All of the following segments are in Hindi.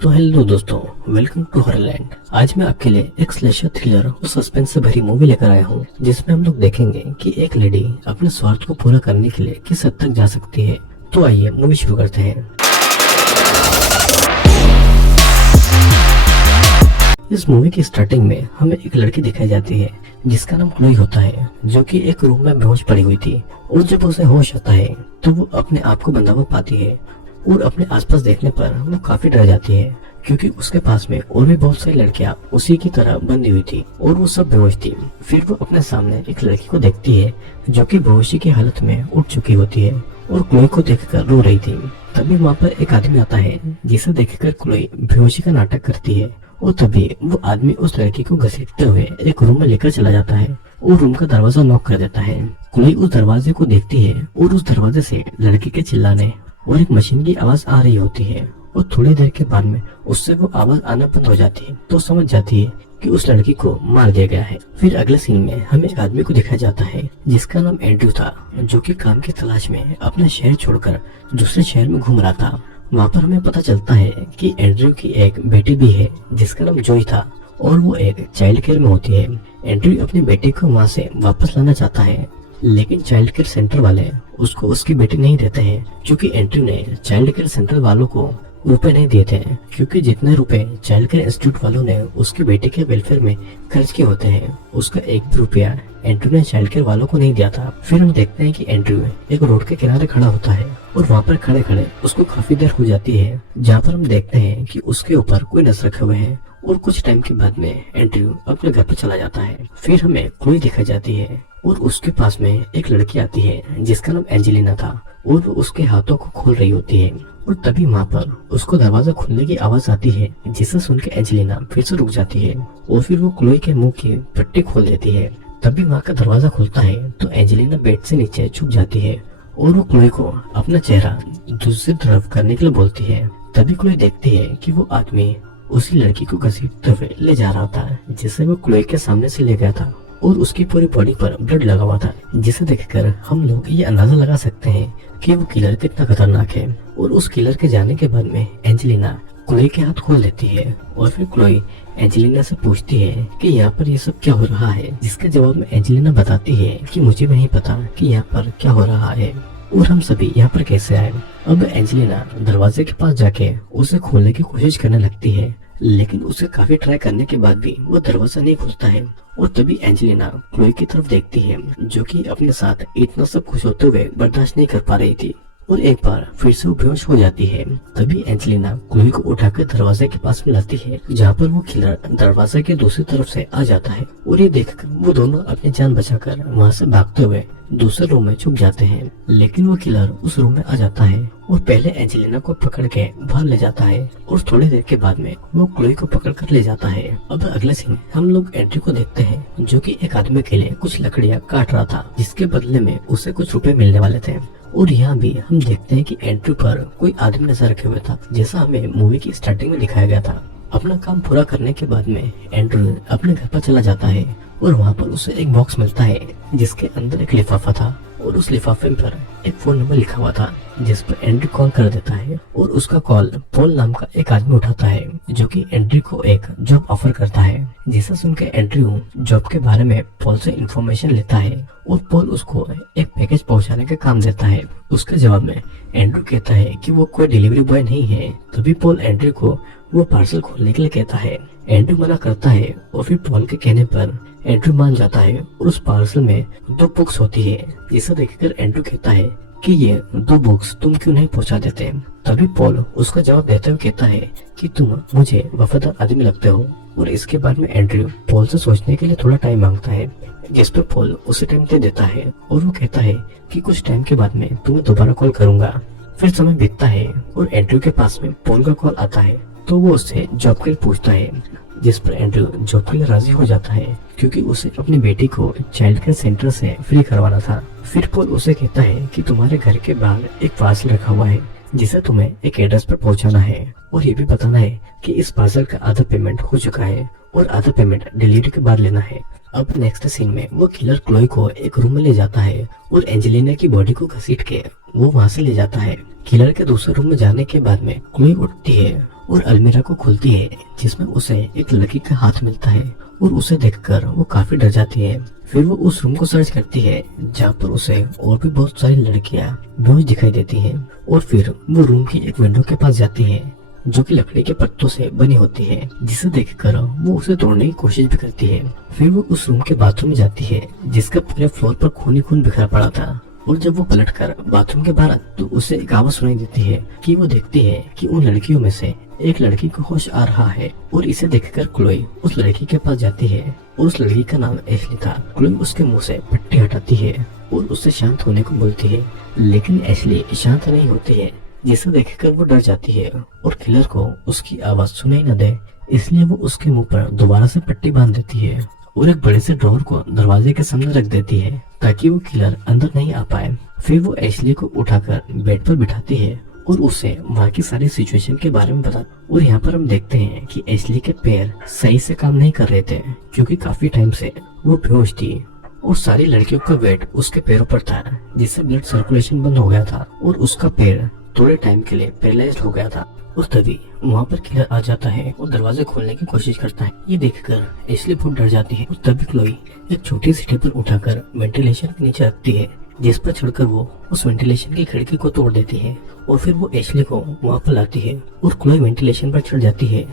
तो हेलो दोस्तों, वेलकम टू हॉररलैंड। आज मैं आपके लिए एक स्लेशर थ्रिलर और सस्पेंस से भरी मूवी लेकर आया हूँ, जिसमें हम लोग देखेंगे कि एक लेडी अपने स्वार्थ को पूरा करने के लिए किस हद तक जा सकती है। तो आइए मूवी शुरू करते हैं। इस मूवी की स्टार्टिंग में हमें एक लड़की दिखाई जाती है जिसका नाम क्लोई होता है, जो कि एक रूम में बेहोश पड़ी हुई थी। और जब उसे होश आता है तो वो अपने आप को बंधा हुआ पाती है और अपने आसपास देखने पर वो काफी डर जाती है, क्योंकि उसके पास में और भी बहुत सारी लड़कियां उसी की तरह बंधी हुई थी और वो सब बेहोश थी। फिर वो अपने सामने एक लड़की को देखती है जो कि बेहोशी की हालत में उठ चुकी होती है और क्लोई को देखकर रो रही थी। तभी वहाँ पर एक आदमी आता है जिसे देखकर क्लोई बेहोशी का नाटक करती है और तभी वो आदमी उस लड़की को घसीटते हुए एक रूम में लेकर चला जाता है और रूम का दरवाजा नॉक कर देता है। क्लोई उस दरवाजे को देखती है और उस दरवाजे से लड़की के चिल्लाने और एक मशीन की आवाज आ रही होती है और थोड़ी देर के बाद में उससे वो आवाज आना बंद हो जाती है। तो समझ जाती है कि उस लड़की को मार दिया गया है। फिर अगले सीन में हमें एक आदमी को दिखाया जाता है जिसका नाम एंड्रयू था, जो कि काम की तलाश में अपना शहर छोड़कर दूसरे शहर में घूम रहा था। वहाँ पर हमें पता चलता है कि एंड्रयू की एक बेटी भी है जिसका नाम जोई था और वो एक चाइल्ड केयर में होती है। एंड्रयू अपनी बेटी को वहाँ से वापस लाना चाहता है, लेकिन चाइल्ड केयर सेंटर वाले उसको उसकी बेटी नहीं देते हैं, क्योंकि एंड्रयू ने चाइल्ड केयर सेंटर वालों को रुपए नहीं दिए थे, क्योंकि जितने रुपए चाइल्ड केयर इंस्टीट्यूट वालों ने उसकी बेटी के वेलफेयर में खर्च किए होते हैं, उसका एक भी रुपया एंड्रयू ने चाइल्ड केयर वालों को नहीं दिया था। फिर हम देखते हैं कि एंड्रयू एक रोड के किनारे खड़ा होता है और वहाँ पर खड़े खड़े उसको काफी देर हो जाती है, जहाँ पर हम देखते हैं कि उसके ऊपर कोई नस रखे हुए हैं। और कुछ टाइम के बाद में एंड्रयू अपने घर पर चला जाता है। फिर हमें क्लोई दिखाई जाती है और उसके पास में एक लड़की आती है जिसका नाम एंजेलिना था और वो उसके हाथों को खोल रही होती है। और तभी वहाँ पर उसको दरवाजा खुलने की आवाज आती है, जिसे सुन के एंजेलिना फिर से रुक जाती है और फिर वो क्लोई के मुंह की पट्टी खोल देती है। तभी वहाँ का दरवाजा खुलता है तो एंजेलिना बेड से नीचे छुप जाती है और वो क्लोई को अपना चेहरा दूसरी तरफ करने के लिए बोलती है। तभी क्लोई देखती है कि वो आदमी उसी लड़की को घसीटते हुए ले जा रहा था जिसे वो क्लोई के सामने से ले गया था और उसकी पूरी बॉडी पर ब्लड लगा हुआ था, जिसे देखकर हम लोग ये अंदाजा लगा सकते हैं कि वो किलर कितना खतरनाक है। और उस किलर के जाने के बाद में एंजेलिना क्लोई के हाथ खोल देती है और फिर क्लोई एंजेलिना से पूछती है कि यहाँ पर ये सब क्या हो रहा है, जिसके जवाब में एंजेलिना बताती है कि मुझे भी नहीं पता कि यहाँ पर क्या हो रहा है और हम सभी यहाँ पर कैसे आए। अब एंजेलिना दरवाजे के पास जाके उसे खोलने की कोशिश करने लगती है, लेकिन उसे काफी ट्राई करने के बाद भी वो दरवाजा नहीं खुलता है। और तभी एंजेलिना क्लोई की तरफ देखती है, जो कि अपने साथ इतना सब खुश होते हुए बर्दाश्त नहीं कर पा रही थी और एक बार फिर से वो बेहोश हो जाती है। तभी एंजेलिना क्लोई को उठाकर दरवाजे के पास में लाती है, जहाँ पर वो किलर दरवाजे के दूसरी तरफ से आ जाता है और ये देखकर वो दोनों अपनी जान बचाकर वहाँ से भागते हुए दूसरे रूम में छुप जाते हैं। लेकिन वो किलर उस रूम में आ जाता है और पहले एंजेलिना को पकड़ के बाहर ले जाता है और थोड़ी देर के बाद में वो क्लोई को पकड़ कर ले जाता है। अब अगले सीन हम लोग एंड्रयू को देखते हैं, जो कि एक आदमी के लिए कुछ लकड़ियाँ काट रहा था, जिसके बदले में उसे कुछ रुपए मिलने वाले थे। और यहाँ भी हम देखते हैं कि एंड्रयू पर कोई आदमी नजर रखे हुए था, जैसा हमें मूवी की स्टार्टिंग में दिखाया गया था। अपना काम पूरा करने के बाद में एंड्रयू अपने घर पर चला जाता है और वहाँ पर उसे एक बॉक्स मिलता है जिसके अंदर एक लिफाफा था और उस लिफाफे पर एक फोन नंबर लिखा हुआ था, जिस पर एंड्रयू कॉल कर देता है और उसका कॉल पॉल नाम का एक आदमी उठाता है, जो कि एंड्रयू को एक जॉब ऑफर करता है। जिसे सुन के एंड्रयू जॉब के बारे में पॉल से इंफॉर्मेशन लेता है और पॉल उसको एक पैकेज पहुंचाने का काम देता है। उसके जवाब में एंड्रयू कहता है कि वो कोई डिलीवरी बॉय नहीं है। तभी पॉल एंड्रयू को वो पार्सल खोलने के लिए कहता है। एंड्रयू मना करता है और फिर पॉल के कहने पर एंड्रयू मान जाता है और उस पार्सल में 2 बुक्स होती है, जिसे देखकर एंड्रयू कहता है कि ये 2 बुक्स तुम क्यों नहीं पहुंचा देते। तभी पॉल उसका जवाब देते हुए कहता है कि तुम मुझे वफादार आदमी लगते हो। और इसके बाद में एंड्रयू पॉल से सोचने के लिए थोड़ा टाइम मांगता है, जिस पर पॉल उसे टाइम दे देता है और वो कहता है कि कुछ टाइम के बाद में तुम्हें दोबारा कॉल करूंगा। फिर समय बीतता है और एंड्रयू के पास में पॉल का कॉल आता है, तो वो उससे जॉब के लिए पूछता है, जिस पर एंड्रयू जॉब के लिए राजी हो जाता है, क्योंकि उसे अपनी बेटी को चाइल्ड केयर सेंटर से फ्री करवाना था। फिर पॉल उसे कहता है कि तुम्हारे घर के बाहर एक पार्सल रखा हुआ है, जिसे तुम्हें एक एड्रेस पर पहुंचाना है और ये भी बताना है कि इस पार्सल का आधा पेमेंट हो चुका है और आधा पेमेंट डिलीवरी के बाद लेना है। अब नेक्स्ट सीन में वो किलर क्लोई को एक रूम में ले जाता है और एंजेलिना की बॉडी को घसीट के वो वहाँ से ले जाता है। किलर के दूसरे रूम में जाने के बाद में क्लोई उठती है और अलमीरा को खोलती है जिसमें उसे एक लड़की का हाथ मिलता है और उसे देखकर वो काफी डर जाती है। फिर वो उस रूम को सर्च करती है जहाँ पर उसे और भी बहुत सारी लड़कियां बेहोश दिखाई देती हैं और फिर वो रूम की एक विंडो के पास जाती है जो कि लकड़ी के पत्तों से बनी होती है, जिसे देखकर वो उसे तोड़ने की कोशिश भी करती है। फिर वो उस रूम के बाथरूम में जाती है जिसका पूरे फ्लोर पर खून ही खून बिखरा पड़ा था और जब वो पलटकर बाथरूम के बाहर तो उसे एक आवाज सुनाई देती है कि वो देखती है कि उन लड़कियों में से एक लड़की को होश आ रहा है और इसे देखकर क्लोई उस लड़की के पास जाती है और उस लड़की का नाम एशली था। क्लोई उसके मुंह से पट्टी हटाती है और उससे शांत होने को बोलती है, लेकिन एशली शांत नहीं होती है, जिसे देखकर वो डर जाती है और किलर को उसकी आवाज सुनाई न दे, इसलिए वो उसके मुंह पर दोबारा से पट्टी बांध देती है और एक बड़े से ड्रॉर को दरवाजे के सामने रख देती है ताकि वो किलर अंदर नहीं आ पाए। फिर वो एशली को उठाकर बेड पर बिठाती है और उसे वहाँ की सारी सिचुएशन के बारे में बता। और यहाँ पर हम देखते हैं कि एशली के पैर सही से काम नहीं कर रहे थे क्योंकि काफी टाइम से वो बेहोश थी और सारी लड़कियों का वेट उसके पैरों पर था, जिससे ब्लड सर्कुलेशन बंद हो गया था और उसका पैर थोड़े टाइम के लिए पैरालाइज्ड हो गया था। और तभी वहाँ पर किलर आ जाता है और दरवाजे खोलने की कोशिश करता है। ये देखकर एशली बहुत डर जाती है और तभी क्लोई एक छोटी सी टेबल उठाकर वेंटिलेशन के नीचे रखती है, जिस पर चढ़कर वो उस वेंटिलेशन की खिड़की को तोड़ देती है और फिर वो एशली को वहाँ पर लाती है और क्लोई वेंटिलेशन पर चढ़ जाती है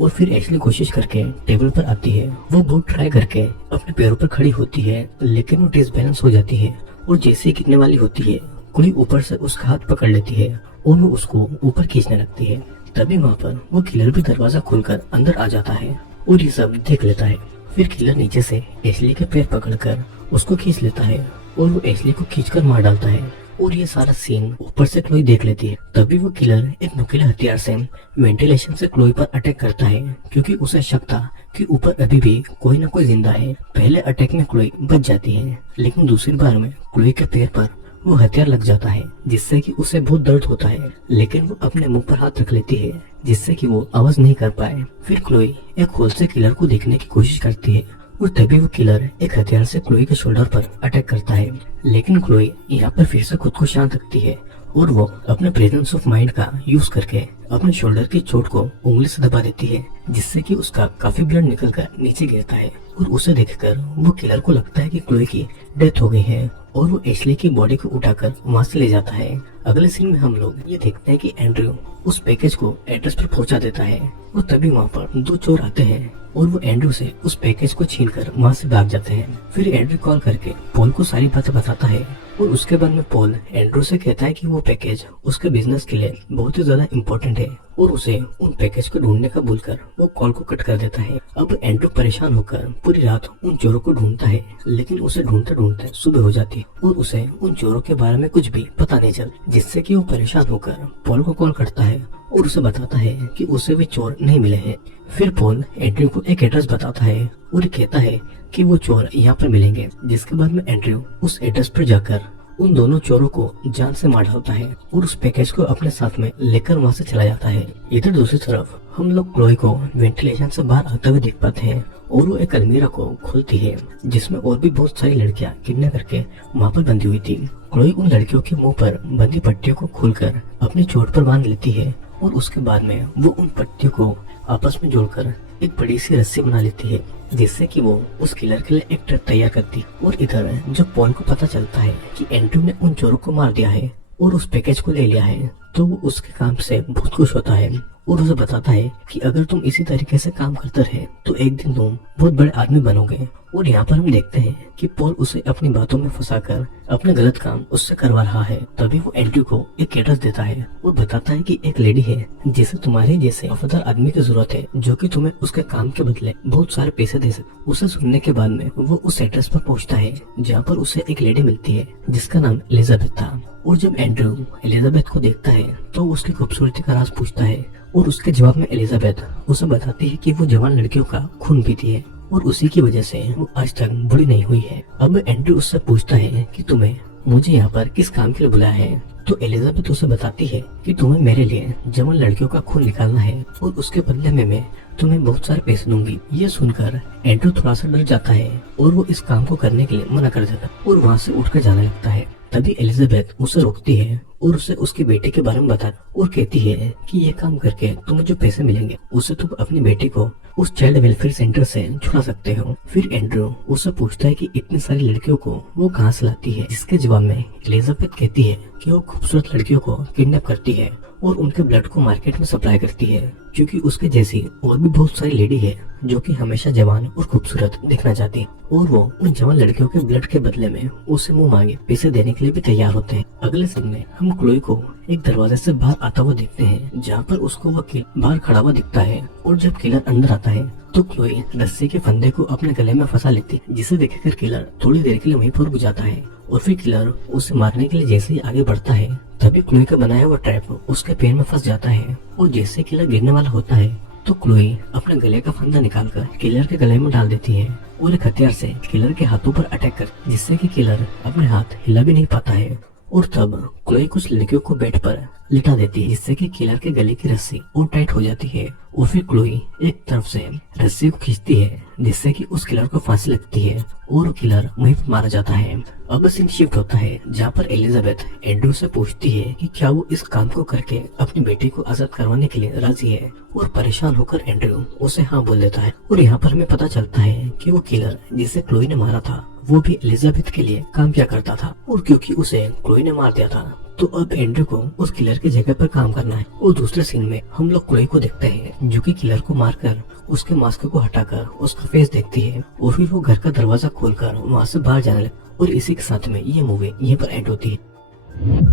और फिर एशली कोशिश करके टेबल पर आती है। वो बहुत ट्राई करके अपने पैरों पर खड़ी होती है लेकिन वो डिसबैलेंस हो जाती है और जैसे ही गिरने वाली होती है क्लोई ऊपर से उसका हाथ पकड़ लेती है और वो उसको ऊपर खींचने लगती है। तभी वहाँ पर वो किलर भी दरवाजा खोलकर अंदर आ जाता है और ये सब देख लेता है। फिर किलर नीचे से एशली के पैर पकड़कर उसको खींच लेता है और वो एशली को खींचकर मार डालता है और ये सारा सीन ऊपर से क्लोई देख लेती है। तभी वो किलर एक नुकीले हथियार से वेंटिलेशन से क्लोई पर अटैक करता है क्योंकि उसे शक था कि ऊपर अभी भी कोई ना कोई जिंदा है। पहले अटैक में क्लोई बच जाती है लेकिन दूसरी बार में क्लोई के पैर पर वो हथियार लग जाता है जिससे कि उसे बहुत दर्द होता है, लेकिन वो अपने मुंह पर हाथ रख लेती है जिससे कि वो आवाज नहीं कर पाए। फिर क्लोई एक होल से किलर को देखने की कोशिश करती है और तभी वो किलर एक हथियार से क्लोई के शोल्डर पर अटैक करता है, लेकिन क्लोई यहाँ पर फिर से खुद को शांत रखती है और वो अपने प्रेजेंस ऑफ माइंड का यूज करके अपने शोल्डर की चोट को उंगली से दबा देती है जिससे कि उसका काफी ब्लड निकलकर नीचे गिरता है और उसे देखकर वो किलर को लगता है कि क्लोई की डेथ हो गई है और वो एशली की बॉडी को उठाकर वहाँ से ले जाता है। अगले सीन में हम लोग ये देखते हैं कि एंड्रयू उस पैकेज को एड्रेस पर पहुंचा देता है और तभी वहाँ पर दो चोर आते हैं और वो एंड्रयू से उस पैकेज को छीनकर वहाँ से भाग जाते हैं। फिर एंड्रयू कॉल करके पॉल को सारी बातें बताता है और उसके बाद में पॉल एंड्रयू से कहता है कि वो पैकेज उसके बिजनेस के लिए बहुत ही ज्यादा इम्पोर्टेंट है और उसे उन पैकेज को ढूंढने का भूलकर वो कॉल को कट कर देता है। अब एंड्रयू परेशान होकर पूरी रात उन चोरों को ढूंढता है, लेकिन उसे ढूंढते ढूंढते सुबह हो जाती है और उसे उन चोरों के बारे में कुछ भी पता नहीं चल, जिससे कि वो परेशान होकर पॉल को कॉल करता है और उसे बताता है कि उसे भी चोर नहीं मिले हैं। फिर पॉल एंड्रयू को एक एड्रेस बताता है और कहता है कि वो चोर यहाँ पर मिलेंगे, जिसके बाद में एंड्रयू उस एड्रेस पर जाकर उन दोनों चोरों को जान से मार डालता है और उस पैकेज को अपने साथ में लेकर वहाँ से चला जाता है। इधर दूसरी तरफ हम लोग क्लोई को वेंटिलेशन से बाहर आते हुए देख पाते हैं और वो एक अलमीरा को खोलती है जिसमें और भी बहुत सारी लड़कियां किडनैप करके वहाँ पर बंधी हुई थी। क्लोई उन लड़कियों के मुंह पर बंधी पट्टियों को खोलकर अपनी चोट पर बांध लेती है और उसके बाद में वो उन पट्टियों को आपस में जोड़कर एक बड़ी सी रस्सी बना लेती है जिससे कि वो उस किलर के लिए एक ट्रैप तैयार करती। और इधर जब पॉल को पता चलता है कि एंड्रयू ने उन चोरों को मार दिया है और उस पैकेज को ले लिया है तो वो उसके काम से बहुत खुश होता है और उसे बताता है कि अगर तुम इसी तरीके से काम करते रहे तो एक दिन तुम बहुत बड़े आदमी बनोगे। और यहाँ पर हम देखते हैं कि पॉल उसे अपनी बातों में फंसाकर अपने गलत काम उससे करवा रहा है। तभी वो एंड्रयू को एक एड्रेस देता है और बताता है कि एक लेडी है जिसे तुम्हारे जैसे वफादार आदमी की जरूरत है जो कि तुम्हें उसके काम के बदले बहुत सारे पैसे दे सके। उसे सुनने के बाद में वो उस एड्रेस पर पहुँचता है जहाँ पर उसे एक लेडी मिलती है जिसका नाम एलिजाबेथ था। और जब एंड्रयू एलिजाबेथ को देखता है तो उसकी खूबसूरती का राज पूछता है और उसके जवाब में एलिजाबेथ उसे बताती है कि वो जवान लड़कियों का खून पीती है और उसी की वजह से वो आज तक बूढ़ी नहीं हुई है। अब एंड्रयू उससे पूछता है कि तुम्हें मुझे यहाँ पर किस काम के लिए बुलाया है, तो एलिजाबेथ उसे बताती है कि तुम्हें मेरे लिए जवान लड़कियों का खून निकालना है और उसके बदले में मैं तुम्हें बहुत सारे पैसे दूंगी। ये सुनकर एंड्रयू थोड़ा सा डर जाता है और वो इस काम को करने के लिए मना कर देता और वहाँ से उठकर जाने लगता है। तभी एलिजाबेथ उसे रोकती है और उसे उसके बेटे के बारे में बता और कहती है कि ये काम करके तुम्हें जो पैसे मिलेंगे उससे तुम अपनी बेटी को उस चाइल्ड वेलफेयर सेंटर से छुड़ा सकते हो। फिर एंड्रू उससे पूछता है कि इतनी सारी लड़कियों को वो कहाँ से लाती है, जिसके जवाब में एलिजाबेथ कहती है कि वो खूबसूरत लड़कियों को किडनैप करती है और उनके ब्लड को मार्केट में सप्लाई करती है, क्योंकि उसके जैसी और भी बहुत सारी लेडी है जो कि हमेशा जवान और खूबसूरत दिखना चाहती है और वो उन जवान लड़कियों के ब्लड के बदले में उसे मुंह मांगे पैसे देने के लिए भी तैयार होते हैं। अगले सीन में हम क्लोई को एक दरवाजे से बाहर आता हुआ देखते हैं, जहाँ पर उसको वकील बाहर खड़ा हुआ दिखता है और जब किलर अंदर आता है तो क्लोई रस्सी के फंदे को अपने गले में फंसा लेती है, जिसे देखकर किलर थोड़ी देर के लिए वहीं पर रुक जाता है और फिर किलर उसे मारने के लिए जैसे ही आगे बढ़ता है तभी क्लोई का बनाया हुआ ट्रैप उसके पैर में फंस जाता है और जैसे किलर गिरने वाला होता है तो क्लोई अपने गले का फंदा निकालकर किलर के गले में डाल देती है और एक हथियार से किलर के हाथों पर अटैक कर, जिससे कि किलर अपने हाथ हिला भी नहीं पाता है। और तब क्लोई कुछ लड़कियों को बेड पर लिटा देती है, जिससे कि किलर के गले की रस्सी और टाइट हो जाती है और फिर क्लोई एक तरफ से रस्सी को खींचती है, जिससे कि उस किलर को फांसी लगती है और किलर वहीं पर मारा जाता है। अब सीन शिफ्ट होता है जहाँ पर एलिजाबेथ एंड्रू से पूछती है कि क्या वो इस काम को करके अपनी बेटी को आजाद करवाने के लिए राजी है और परेशान होकर एंड्रू उसे हाँ बोल देता है। और यहाँ पर हमें पता चलता है कि वो किलर जिसे क्लोई ने मारा था वो भी एलिजाबेथ के लिए काम किया करता था और क्योंकि उसे क्लोई ने मार दिया था तो अब एंड्रू को उस किलर की जगह पर काम करना है। और दूसरे सीन में हम लोग क्लोई को देखते हैं जो कि किलर को मारकर उसके मास्क को हटाकर उसका फेस देखती है और फिर वो घर का दरवाजा खोलकर वहाँ से बाहर जाने लगे। और इसी के साथ में ये मूवी यहीं पर एंड होती है।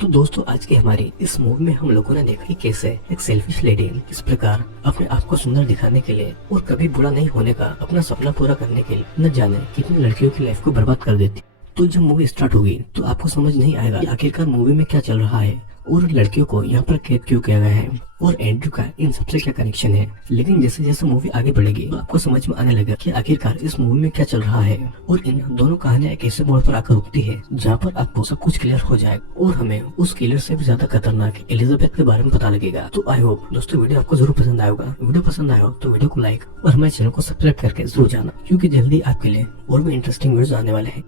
तो दोस्तों आज की हमारी इस मूवी में हम लोगों ने देखा कि कैसे एक सेल्फिश लेडी इस प्रकार अपने आप को सुंदर दिखाने के लिए और कभी बुरा नहीं होने का अपना सपना पूरा करने के लिए न जाने कितनी लड़कियों की लाइफ को बर्बाद कर देती। तो जब मूवी स्टार्ट होगी तो आपको समझ नहीं आएगा कि आखिरकार मूवी में क्या चल रहा है और लड़कियों को यहाँ पर कैद क्यों किया गया है और एंड्रू का इन सबसे क्या कनेक्शन है। लेकिन जैसे जैसे मूवी आगे बढ़ेगी तो आपको समझ में आने लगा कि आखिरकार इस मूवी में क्या चल रहा है और इन दोनों कहानियां एक ऐसे मोड़ पर आकर रुकती है जहाँ पर आपको सब कुछ क्लियर हो जाएगा और हमें उस किलर से भी ज्यादा खतरनाक एलिजाबेथ के बारे में पता लगेगा। तो आई होप दोस्तों वीडियो आपको जरूर पसंद आएगा। वीडियो पसंद आया हो तो वीडियो को लाइक और हमारे चैनल को सब्सक्राइब करके जरूर जाना, क्योंकि जल्दी आपके लिए और भी इंटरेस्टिंग वीडियोस आने वाले हैं।